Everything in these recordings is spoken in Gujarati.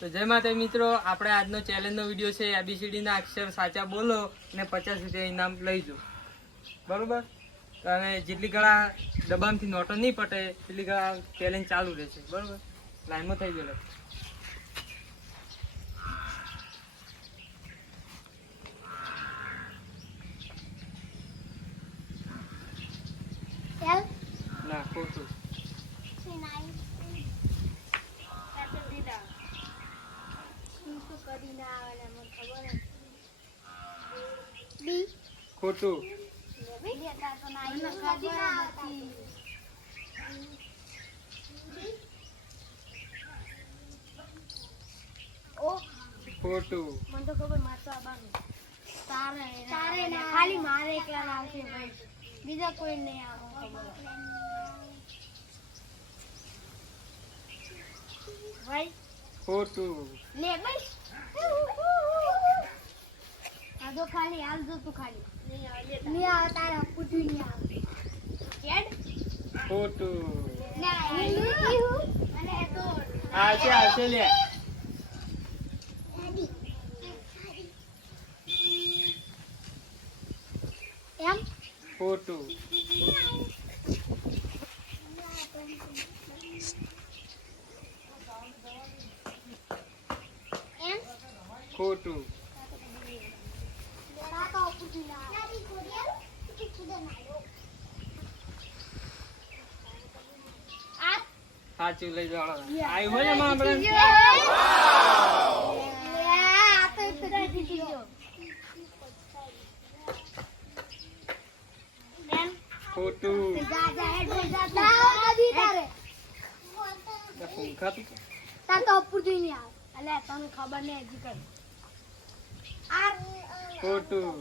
તો જય માતા મિત્રો, આપણે આજનો ચેલેન્જનો વિડીયો છે ABCD ના અક્ષર સાચા બોલો અને 50 રૂપિયા ઇનામ લઈજો. બરોબર? અને જેટલી ઘણા દબાણથી નોટો નહીં પટે એટલી ઘણા ચેલેન્જ ચાલુ રહેશે. બરોબર? લાઈનમાં થઈ ગયેલો. ના ખોટું. ખોટું. ખોટું. મને તો ખબર મારતો આવવાનું તારે ખાલી મારે એકલા આવશે ભાઈ, બીજા કોઈ નહીં આવે ખબર ભાઈ. ખોટું. લે બસ આ તો ખાલી હાલ જો તું ખાલી નહીં આવે તારે પૂછું નહીં આવે કેડ ખોટું. ના અને તો આવશે લે. એમ ખોટું. એમ ખોટું. તાતો પૂછું ના આ સાચું લઈ જાઓ. આવ્યું હોય એમાં આપણે. ખોટું. તને ખબર નહીં હજી કઈ ખોટું.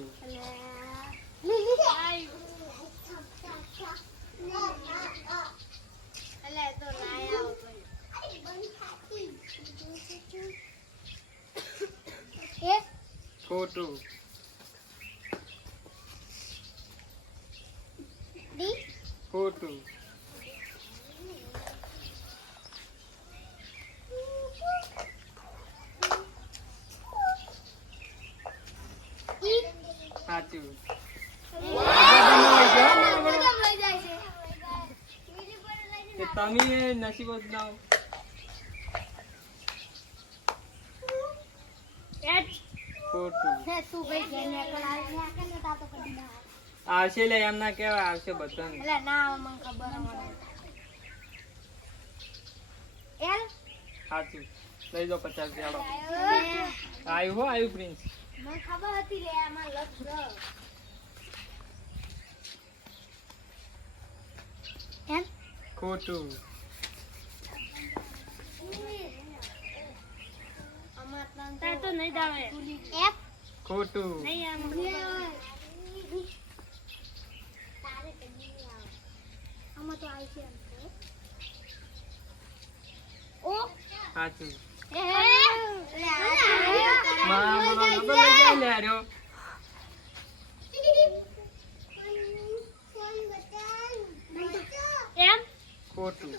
ખોટું. ખોટું. સાચું. તમે નસીબ જ ના ખોટું. આવશે લે એમ ના કેવાય, આવશે બધા. સાચું લઈ જાઓ 50 રૂપિયા. આવ્યું હો, આવ્યું પ્રિન્સ. મને ખબર હતી લે આમાં લક્ષ એમ ખોટું. તાર તો નહીં દાવે એપ ખોટું. નહીં આમ તારે તો નહીં આવે આમાં તો આવી છે ઓ સાચું. એ એમ ખોટું.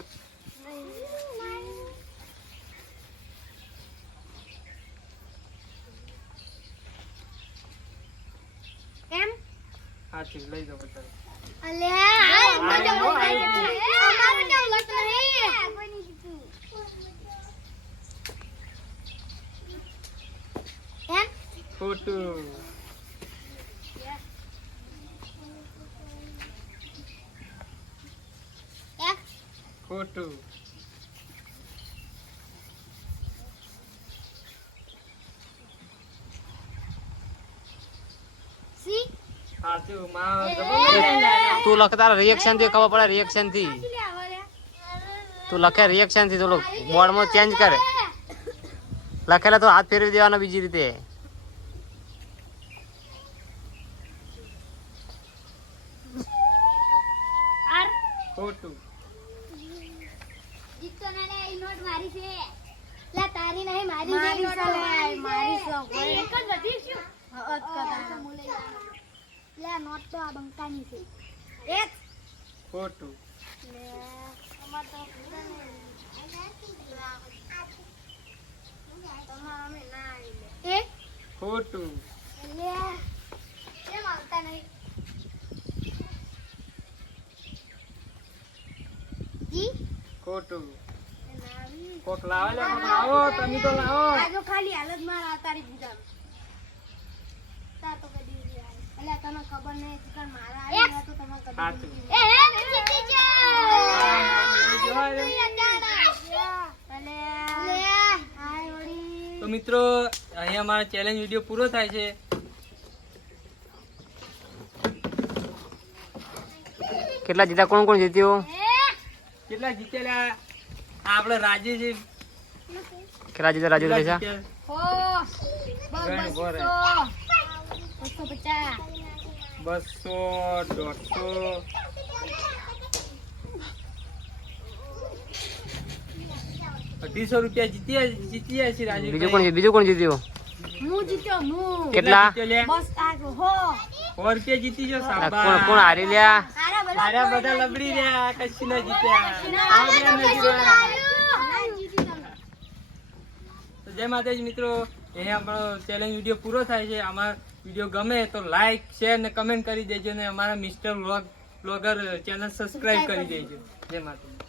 એમ સાચું લઈ જાઓ 50. અલે આ મજા અમારું નામ લખતો નહીં કોઈ નહીં દીધું એમ ખોટું. એફ ખોટું. સી સાચું. તું લખ, તારા રિએક્શન થી ખબર પડે. રિએક્શન થી તું લખે, રિએક્શન થી તું બોર્ડ માં ચેન્જ કરે. લખેલા તો હાથ ફેરવી દેવાના બીજી રીતે. આર ખોટું. જીતો ના લે ઈ નોટ મારી છે લે તારી નહીં મારી છે નોટ મારી છે એક જ વધી શું હત કરા લે નોટ તો આ બંકાની છે એક ખોટું. લે અમાર તો ખોટું. લે કેમ આવતા નહીં જી ખોટું. લાવી કોક લાવો લે, કોક લાવો, તમે તો લાવો. આજો ખાલી હાલત માં તારી પૂજા તા તો કદી એટલે તને ખબર નહીં કે મારા આવી તો તમે કદી સાચું. એ જીતી જોવા દે. અલે હાય વડી તો મિત્રો અહીંયા અમારો ચેલેન્જ વિડીયો પૂરો થાય છે. કેટલા જીતા, કોણ કોણ જીત્યું? કેટલા જીતેલા? આપણે રાજે છે. કેટલા જીતા રાજુ કેટલા પૈસા? જીત્યા? હો ગણ ભરે. 250 200, 150, 250 રૂપિયા જીત્યા છે રાજુ. બીજું કોણ જીત્યું? હું જીત્યો હું કેટલા? બસ આ હો 100 રૂપિયા જીતી જો. કોણ સાબા. કોણ હારી લ્યા? આરા અરે બધા લબડી રહ્યા, કશું ના જીત્યા. તો જય માતાજી મિત્રો, અહીંયા આપણો ચેલેન્જ વિડીયો પૂરો થાય છે. અમારો વિડીયો ગમે તો લાઈક, શેર ને કમેન્ટ કરી દેજો ને અમારા મિસ્ટર વ્લોગર ચેનલ સબસ્ક્રાઇબ કરી દેજો. જય માતાજી.